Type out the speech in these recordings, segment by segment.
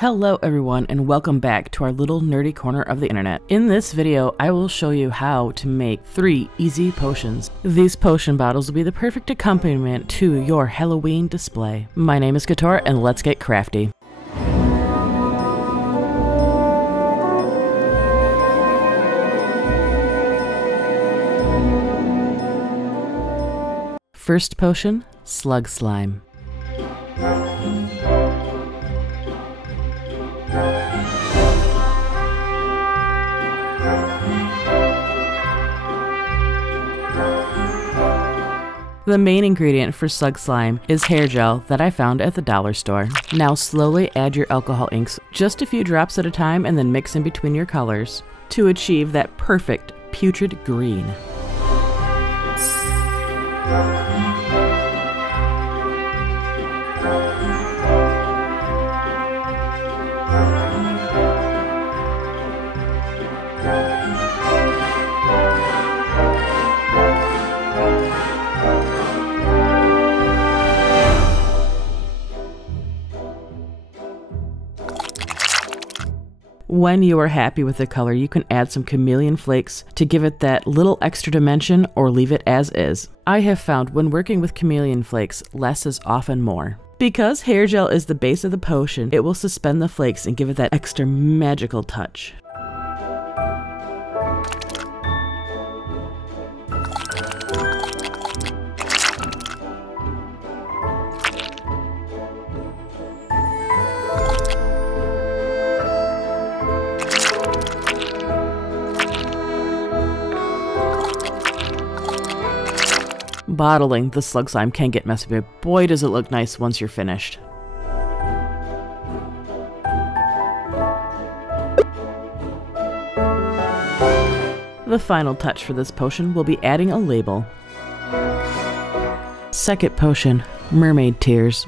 Hello everyone and welcome back to our little nerdy corner of the internet. In this video, I will show you how to make 3 easy potions. These potion bottles will be the perfect accompaniment to your Halloween display. My name is Couture and let's get crafty. First potion, Slug Slime. The main ingredient for Slug Slime is hair gel that I found at the dollar store. Now slowly add your alcohol inks, just a few drops at a time, and then mix in between your colors to achieve that perfect putrid green. When you are happy with the color, you can add some Chameleon flakes to give it that little extra dimension or leave it as is. I have found when working with Chameleon flakes, less is often more. Because hair gel is the base of the potion, it will suspend the flakes and give it that extra magical touch. Bottling the Slug Slime can get messy, but boy does it look nice once you're finished. The final touch for this potion will be adding a label. Second potion, Mermaid Tears.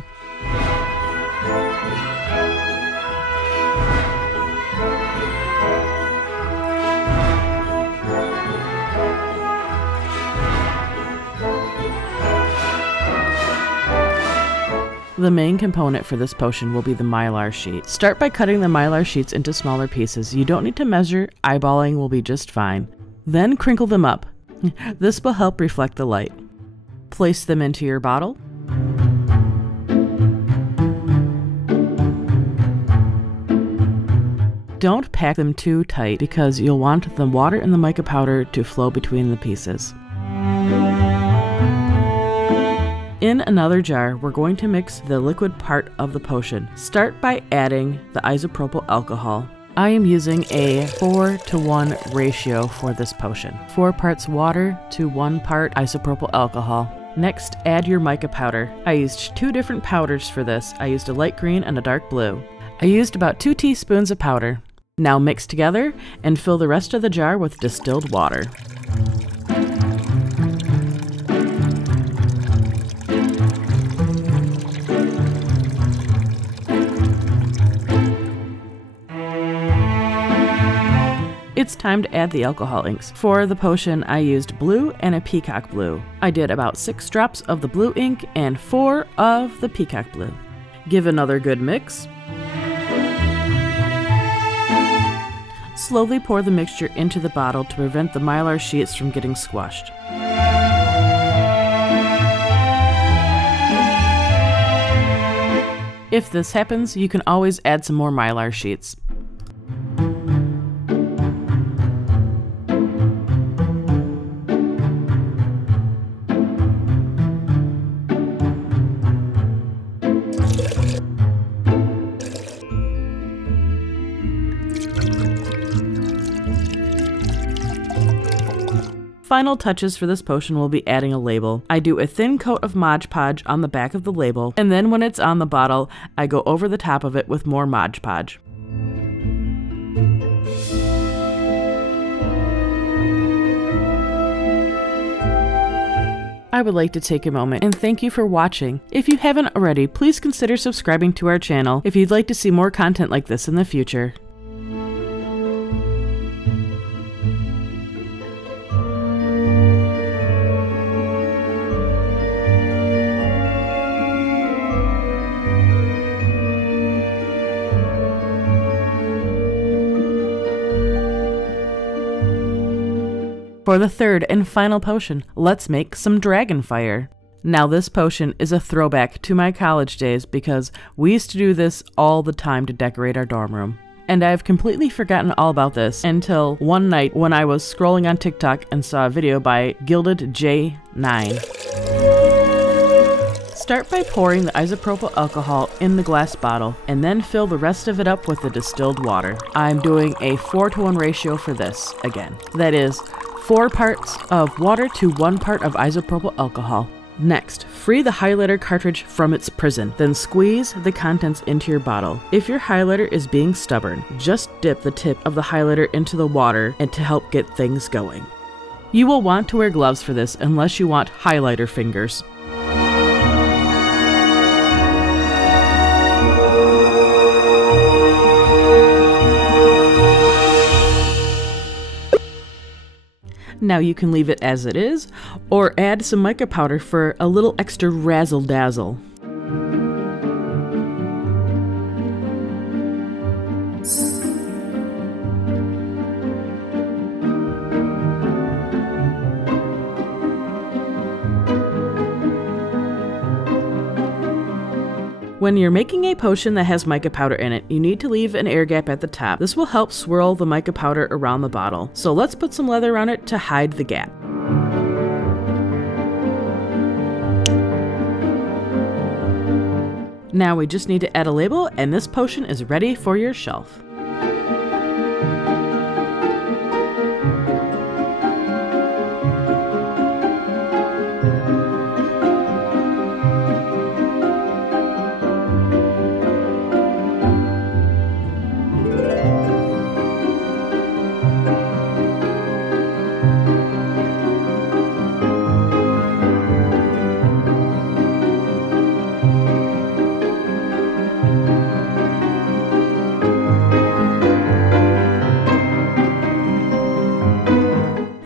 The main component for this potion will be the Mylar sheet. Start by cutting the Mylar sheets into smaller pieces. You don't need to measure, eyeballing will be just fine. Then crinkle them up. This will help reflect the light. Place them into your bottle. Don't pack them too tight because you'll want the water and the mica powder to flow between the pieces. In another jar, we're going to mix the liquid part of the potion. Start by adding the isopropyl alcohol. I am using a 4:1 ratio for this potion. 4 parts water to 1 part isopropyl alcohol. Next, add your mica powder. I used 2 different powders for this. I used a light green and a dark blue. I used about 2 teaspoons of powder. Now mix together and fill the rest of the jar with distilled water. It's time to add the alcohol inks. For the potion, I used blue and a peacock blue. I did about 6 drops of the blue ink and 4 of the peacock blue. Give another good mix. Slowly pour the mixture into the bottle to prevent the Mylar sheets from getting squashed. If this happens, you can always add some more Mylar sheets. Final touches for this potion will be adding a label. I do a thin coat of Mod Podge on the back of the label, and then when it's on the bottle, I go over the top of it with more Mod Podge. I would like to take a moment and thank you for watching. If you haven't already, please consider subscribing to our channel if you'd like to see more content like this in the future. For the third and final potion, let's make some dragon fire. Now this potion is a throwback to my college days because we used to do this all the time to decorate our dorm room. And I've completely forgotten all about this until one night when I was scrolling on TikTok and saw a video by Gilded J9. Start by pouring the isopropyl alcohol in the glass bottle and then fill the rest of it up with the distilled water. I'm doing a 4:1 ratio for this again. That is 4 parts of water to 1 part of isopropyl alcohol. Next, free the highlighter cartridge from its prison, then squeeze the contents into your bottle. If your highlighter is being stubborn, just dip the tip of the highlighter into the water and to help get things going. You will want to wear gloves for this unless you want highlighter fingers. Now you can leave it as it is, or add some mica powder for a little extra razzle-dazzle. When you're making a potion that has mica powder in it, you need to leave an air gap at the top. This will help swirl the mica powder around the bottle. So let's put some leather around it to hide the gap. Now we just need to add a label and this potion is ready for your shelf.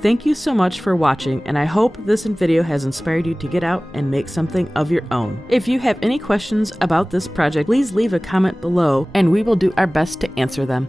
Thank you so much for watching, and I hope this video has inspired you to get out and make something of your own. If you have any questions about this project, please leave a comment below and we will do our best to answer them.